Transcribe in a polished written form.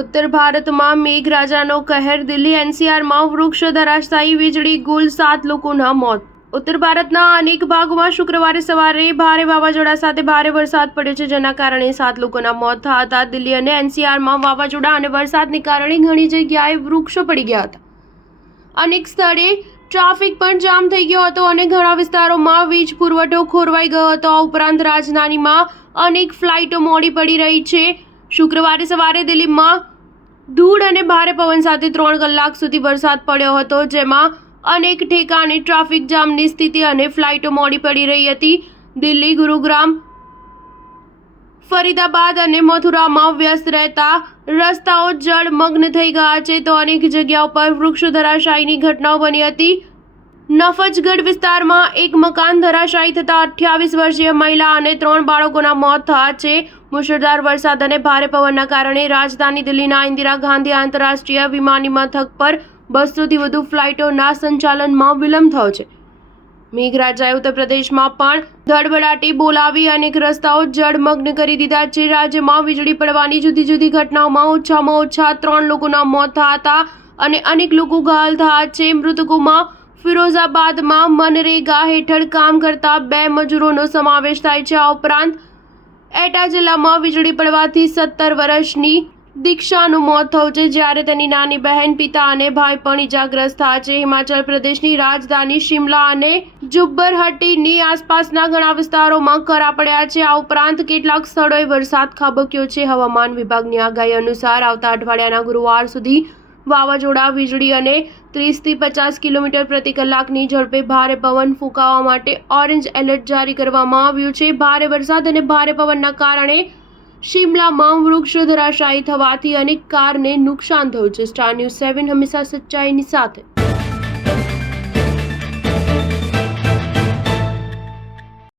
ઉત્તર ભારતમાં મેઘરાજાનો કહેર. દિલ્હી એનસીઆરમાં વૃક્ષ ધરાશાયી, વીજળી ગુલ, 7 લોકોના મોત. ઉત્તર ભારતના અનેક ભાગોમાં શુક્રવારે સવારે ભારે વાવાઝોડા સાથે ભારે વરસાદ પડ્યો છે, જેના કારણે 7 લોકોના મોત થયા હતા. દિલ્હી અને એનસીઆરમાં વાવાઝોડા અને વરસાદને કારણે ઘણી જગ્યાએ વૃક્ષો પડી ગયા હતા. અનેક સ્થળે ટ્રાફિક પણ જામ થઈ ગયો હતો અને ઘણા વિસ્તારોમાં વીજ પુરવઠો ખોરવાઈ ગયો હતો. આ ઉપરાંત રાજધાનીમાં અનેક ફ્લાઇટો મોડી પડી રહી છે. શુક્રવારે સવારે દિલ્હીમાં ધૂળ અને ભારે પવન સાથે 3 કલાક સુધી વરસાદ પડ્યો હતો, જેમાં અનેક ઠેકાણે ટ્રાફિક જામની સ્થિતિ અને ફ્લાઇટો મોડી પડી રહી હતી. દિલ્હી, ગુરુગ્રામ, ફરીદાબાદ અને મથુરામાં વ્યસ્ત રહેતા રસ્તાઓ જળમગ્ન થઈ ગયા છે, તો અનેક જગ્યાઓ પર વૃક્ષો ધરાશાયીની ઘટનાઓ બની હતી. નફજગઢ વિસ્તારમાં એક મકાન ધરાશાયી થતાં 28 વર્ષીય મહિલા અને 3 બાળકોના મોત થયા છે. મુશળધાર વરસાદ અને ભારે પવનના કારણે રાજધાની દિલ્હીના ઇન્દિરા ગાંધી આંતરરાષ્ટ્રીય વિમાની મથક પર 200થી વધુ ફ્લાઇટોના સંચાલનમાં વિલંબ થયો છે. મેઘરાજાએ ઉત્તર પ્રદેશમાં પણ ધડબડાટી બોલાવી અનેક રસ્તાઓ જળમગ્ન કરી દીધા છે. રાજ્યમાં વીજળી પડવાની જુદી જુદી ઘટનાઓમાં ઓછામાં ઓછા 3 લોકોના મોત થયા હતા અને અનેક લોકો ઘાયલ થયા છે. મૃતકોમાં ફિરોઝાબાદમાં મનરેગા હેઠળ કામ કરતા 2 મજૂરોનો સમાવેશ થાય છે. આ ઉપરાંત એટા જિલ્લામાં વીજળી પડવાથી 17 વર્ષની દીક્ષાનું મોત થયું છે, જ્યારે તેની નાની બહેન, પિતા અને ભાઈ પણ ઇજાગ્રસ્ત થયા છે. હિમાચલ પ્રદેશની રાજધાની શિમલા અને જુબ્બરહટ્ટીની આસપાસના ઘણા વિસ્તારોમાં કરા પડ્યા છે. આ ઉપરાંત કેટલાક સ્થળોએ વરસાદ ખાબક્યો છે. હવામાન વિભાગની આગાહી અનુસાર આવતા અઠવાડિયાના ગુરુવાર સુધી વાવાઝોડા, વીજળી અને 30થી 50 કિલોમીટર પ્રતિ કલાકની ઝડપે ભારે પવન ફૂંકાવા માટે ઓરેન્જ એલર્ટ જારી કરવામાં આવ્યું છે. ભારે વરસાદ અને ભારે પવનના કારણે શિમલામાં વૃક્ષો ધરાશાયી થવાથી અનેક કારને નુકસાન થયું છે. સ્ટાર ન્યૂઝ 7 હંમેશા સચ્ચાઈની સાથે.